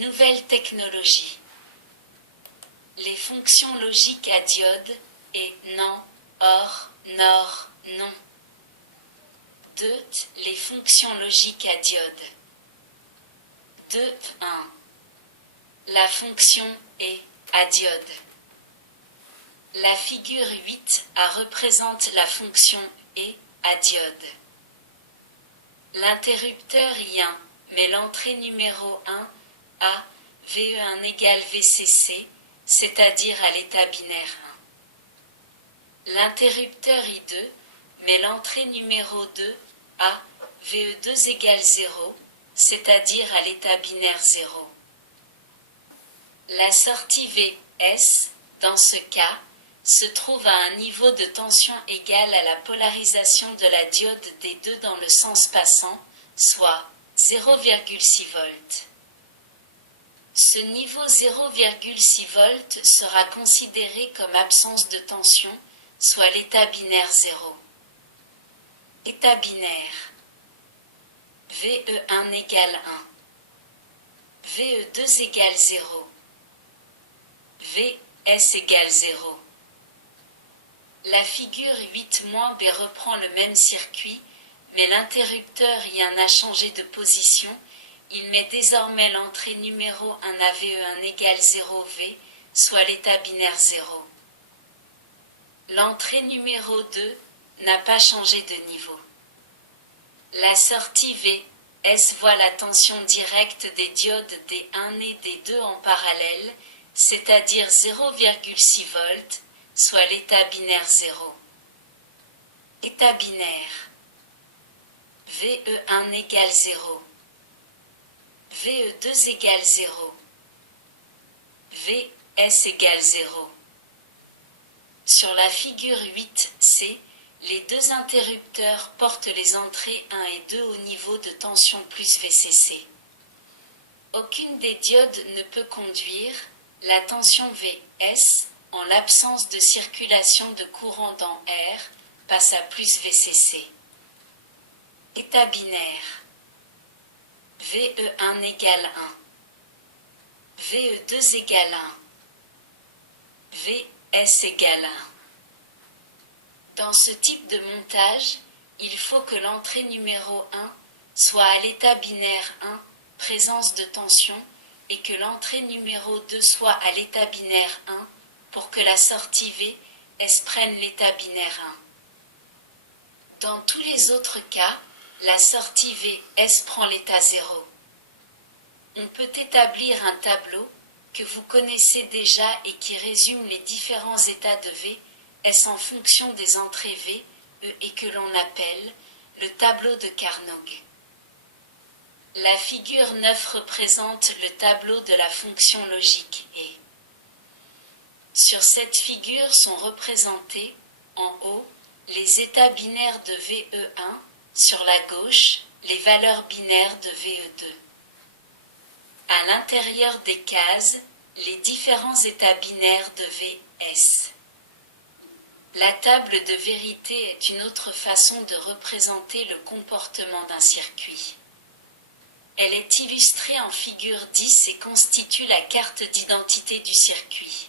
Nouvelle technologie. Les fonctions logiques à diode et NAND, OR, NOR, non. 2. Les fonctions logiques à diode. 2.1. La fonction est à diode. La figure 8a représente la fonction et à diode. L'interrupteur I1 met l'entrée numéro 1 à VE1 égale VCC, c'est-à-dire à l'état binaire 1. L'interrupteur I2 met l'entrée numéro 2 à VE2 égale 0, c'est-à-dire à l'état binaire 0. La sortie VS, dans ce cas, se trouve à un niveau de tension égal à la polarisation de la diode D2 dans le sens passant, soit 0,6 volts. Ce niveau 0,6 volts sera considéré comme absence de tension, soit l'état binaire 0. État binaire. VE1 égale 1. VE2 égale 0. VS égale 0. La figure 8-B reprend le même circuit, mais l'interrupteur I1 a changé de position. Il met désormais l'entrée numéro 1 à VE1 égale 0V, soit l'état binaire 0. L'entrée numéro 2 n'a pas changé de niveau. La sortie VS voit la tension directe des diodes D1 et D2 en parallèle, c'est-à-dire 0,6 volts, soit l'état binaire 0. État binaire. VE1 égale 0. VE2 égale 0. VS égale 0. Sur la figure 8C, les deux interrupteurs portent les entrées 1 et 2 au niveau de tension plus VCC. Aucune des diodes ne peut conduire, la tension VS, en l'absence de circulation de courant dans R, passe à plus VCC. État binaire. VE1 égale 1. VE2 égale 1. VS égale 1. Dans ce type de montage, il faut que l'entrée numéro 1 soit à l'état binaire 1, présence de tension, et que l'entrée numéro 2 soit à l'état binaire 1, pour que la sortie VS prenne l'état binaire 1. Dans tous les autres cas, la sortie VS prend l'état 0. On peut établir un tableau que vous connaissez déjà et qui résume les différents états de VS en fonction des entrées V, E et que l'on appelle le tableau de Carnot. La figure 9 représente le tableau de la fonction logique et sur cette figure sont représentés, en haut, les états binaires de VE1, sur la gauche, les valeurs binaires de VE2. À l'intérieur des cases, les différents états binaires de VS. La table de vérité est une autre façon de représenter le comportement d'un circuit. Elle est illustrée en figure 10 et constitue la carte d'identité du circuit.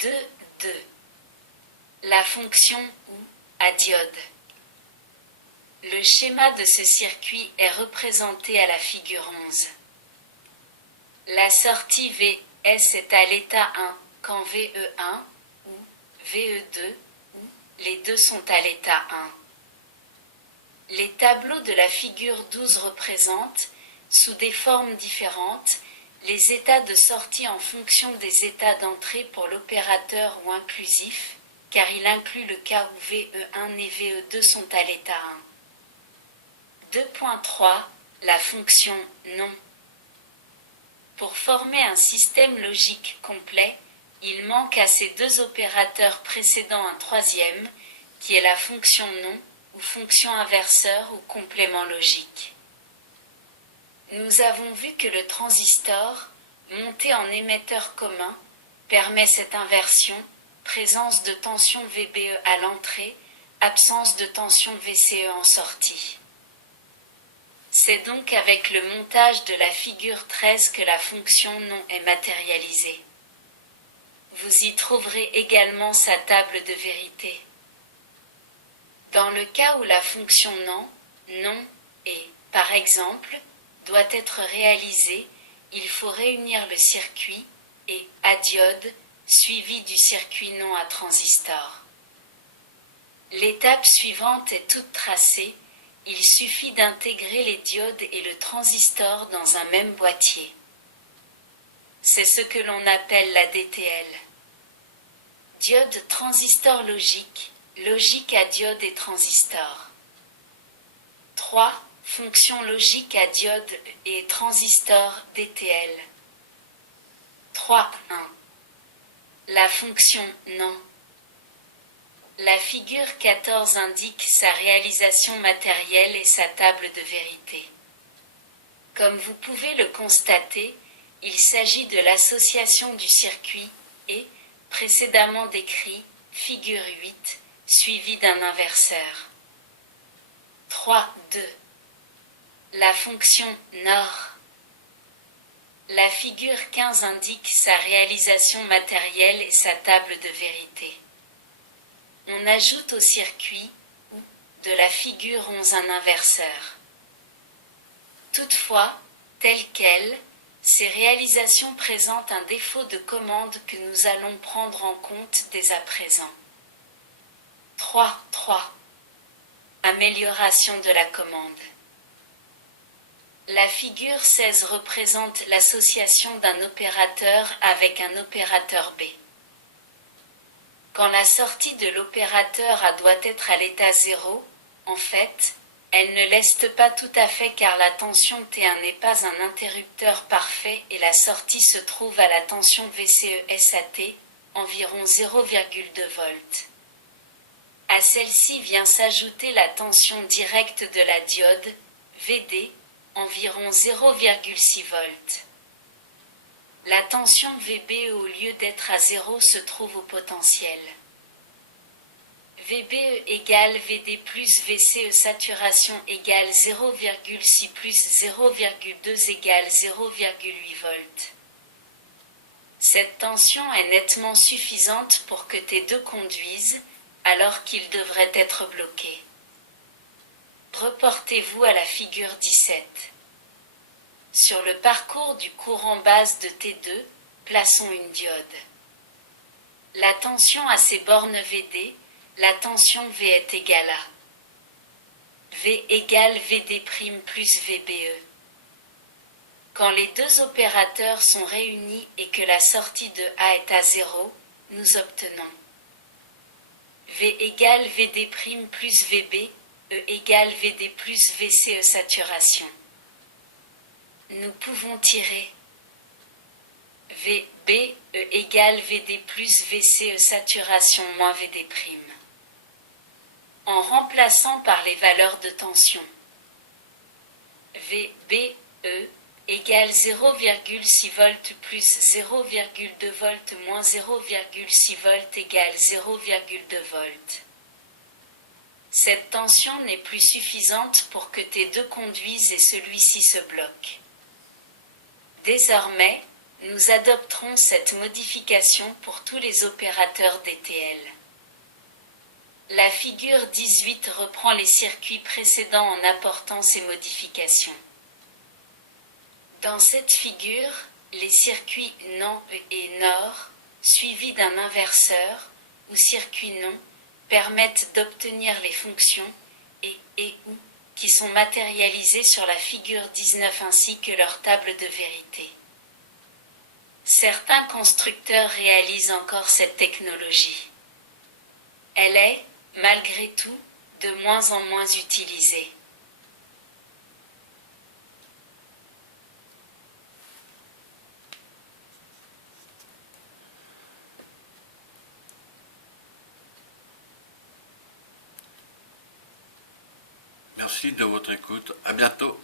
2. La fonction ou à diode. Le schéma de ce circuit est représenté à la figure 11. La sortie VS est à l'état 1 quand VE1 ou VE2 ou les deux sont à l'état 1. Les tableaux de la figure 12 représentent, sous des formes différentes, les états de sortie en fonction des états d'entrée pour l'opérateur ou inclusif, car il inclut le cas où VE1 et VE2 sont à l'état 1. 2.3. La fonction non. Pour former un système logique complet, il manque à ces deux opérateurs précédents un troisième, qui est la fonction non, ou fonction inverseur ou complément logique. Nous avons vu que le transistor, monté en émetteur commun, permet cette inversion, présence de tension VBE à l'entrée, absence de tension VCE en sortie. C'est donc avec le montage de la figure 13 que la fonction non est matérialisée. Vous y trouverez également sa table de vérité. Dans le cas où la fonction non et, par exemple, doit être réalisée, il faut réunir le circuit et à diode suivi du circuit non à transistor. L'étape suivante est toute tracée, il suffit d'intégrer les diodes et le transistor dans un même boîtier. C'est ce que l'on appelle la DTL. Diode transistor logique, logique à diode et transistor. 3. Fonction logique à diode et transistor DTL. 3.1. La fonction non. La figure 14 indique sa réalisation matérielle et sa table de vérité. Comme vous pouvez le constater, il s'agit de l'association du circuit et, précédemment décrit, figure 8, suivie d'un inverseur. 3.2. La fonction NOR. La figure 15 indique sa réalisation matérielle et sa table de vérité. On ajoute au circuit ou de la figure 11 un inverseur. Toutefois, telle qu'elle, ces réalisations présentent un défaut de commande que nous allons prendre en compte dès à présent. 3.3. Amélioration de la commande. La figure 16 représente l'association d'un opérateur avec un opérateur B. Quand la sortie de l'opérateur A doit être à l'état 0, en fait, elle ne l'est pas tout à fait car la tension T1 n'est pas un interrupteur parfait et la sortie se trouve à la tension VCE-SAT, environ 0,2 volts. À celle-ci vient s'ajouter la tension directe de la diode, VD, environ 0,6 volts. La tension VBE au lieu d'être à 0 se trouve au potentiel. VBE égale VD plus VCE saturation égale 0,6 plus 0,2 égale 0,8 volts. Cette tension est nettement suffisante pour que T2 conduise, alors qu'il devrait être bloqué. Reportez-vous à la figure 17. Sur le parcours du courant base de T2, plaçons une diode. La tension à ses bornes VD, la tension V est égale à V égale VD' plus VBE. Quand les deux opérateurs sont réunis et que la sortie de A est à 0, nous obtenons V égale VD' plus VB, E égale VD plus VCE saturation. Nous pouvons tirer VB, E égale VD plus VCE saturation moins VD'. En remplaçant par les valeurs de tension. VB, E égale 0,6 volts plus 0,2 volts moins 0,6 volts égale 0,2 volts. Cette tension n'est plus suffisante pour que T2 conduise et celui-ci se bloque. Désormais, nous adopterons cette modification pour tous les opérateurs DTL. La figure 18 reprend les circuits précédents en apportant ces modifications. Dans cette figure, les circuits NON et NOR, suivis d'un inverseur, ou circuit non, permettent d'obtenir les fonctions et ou qui sont matérialisées sur la figure 19 ainsi que leur table de vérité. Certains constructeurs réalisent encore cette technologie. Elle est, malgré tout, de moins en moins utilisée. Merci de votre écoute. À bientôt.